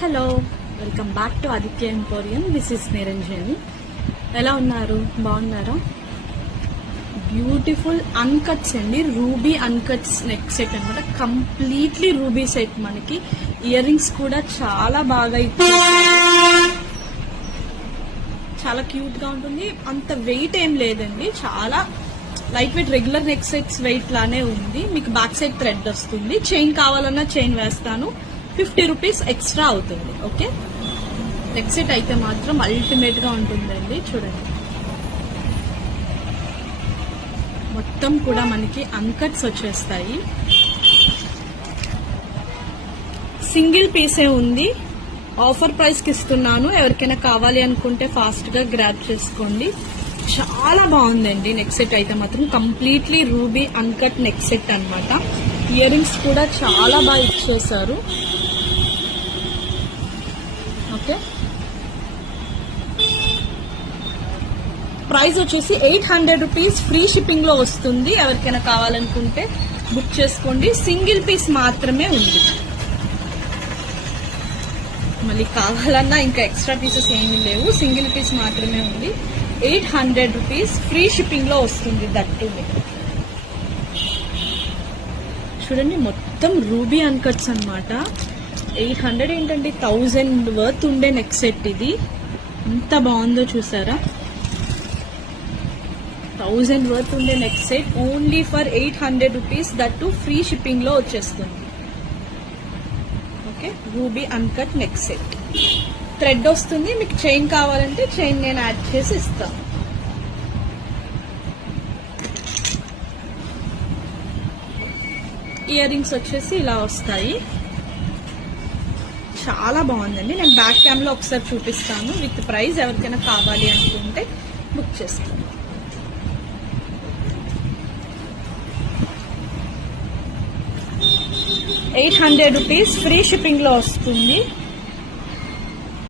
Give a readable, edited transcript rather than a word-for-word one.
Hello, welcome back to Aditya emporium. This is Niranjani. ఎలా ఉన్నారు? బాగున్నారా? బ్యూటిఫుల్ అన్కట్స్ అండి, రూబీ అన్కట్స్ నెక్ సెట్ అనమాట. Completely ruby set. మనకి ఇయర్ రింగ్స్ కూడా చాలా బాగా ఇచ్చేసారు. చాలా క్యూట్ గా ఉంటుంది. అంత వెయిట్ ఏం లేదండి, చాలా light weight regular neck sets weight లానే ఉంది. మీకు బ్యాక్ సైడ్ థ్రెడ్ వస్తుంది. చైన్ కావాలన్నా చైన్ వేస్తాను. 50 రూపీస్ ఎక్స్ట్రా అవుతుంది. ఓకే, నెక్ సెట్ అయితే మాత్రం అల్టిమేట్ గా ఉంటుందండి. చూడండి, మొత్తం కూడా మనకి అన్కట్స్ వచ్చేస్తాయి. సింగిల్ పీసే ఉంది. ఆఫర్ ప్రైస్ కి ఇస్తున్నాను. ఎవరికైనా కావాలి అనుకుంటే ఫాస్ట్ గా గ్రాబ్ చేసుకోండి. చాలా బాగుందండి నెక్ సెట్ అయితే మాత్రం. Completely ruby uncut neck set అనమాట. ఇయర్ రింగ్స్ కూడా చాలా బాగా ఇచ్చేసారు. ఓకే, ప్రైస్ వచ్చేసి 800 రూపీస్. ఫ్రీ షిప్పింగ్ లో వస్తుంది. ఎవరికైనా కావాలనుకుంటే బుక్ చేసుకోండి. సింగిల్ పీస్ మాత్రమే ఉంది. మళ్ళీ కావాలన్నా ఇంకా ఎక్స్ట్రా పీసెస్ ఏమీ లేవు. సింగిల్ పీస్ మాత్రమే ఉంది. 800 రూపీస్. ఫ్రీ షిప్పింగ్ లో వస్తుంది. దట్టు మీకు చూడండి, మొత్తం రూబీ అన్కట్స్ అనమాట. 800 ఏంటండి, 1000 వర్త్ ఉండే నెక్ సెట్ ఇది. ఎంత బాగుందో చూసారా? 1000 వర్త్ ఉండే neck set only for 800 rupees. That free shipping లో వచ్చేస్తుంది. Okay, ruby uncut neck set. Thread వస్తుంది. మీకు చైన్ కావాలంటే చైన్ నేను యాడ్ చేసి ఇస్తాను. ఇయర్ రింగ్స్ వచ్చేసి ఇలా వస్తాయి. చాలా బాగుందండి. నేను బ్యాక్ క్యామ్ లో ఒకసారి చూపిస్తాను విత్ ప్రైస్. ఎవరికైనా కావాలి అనుకుంటే బుక్ చేసుకోండి. $800 ఫ్రీ షిప్పింగ్ లో వస్తుంది.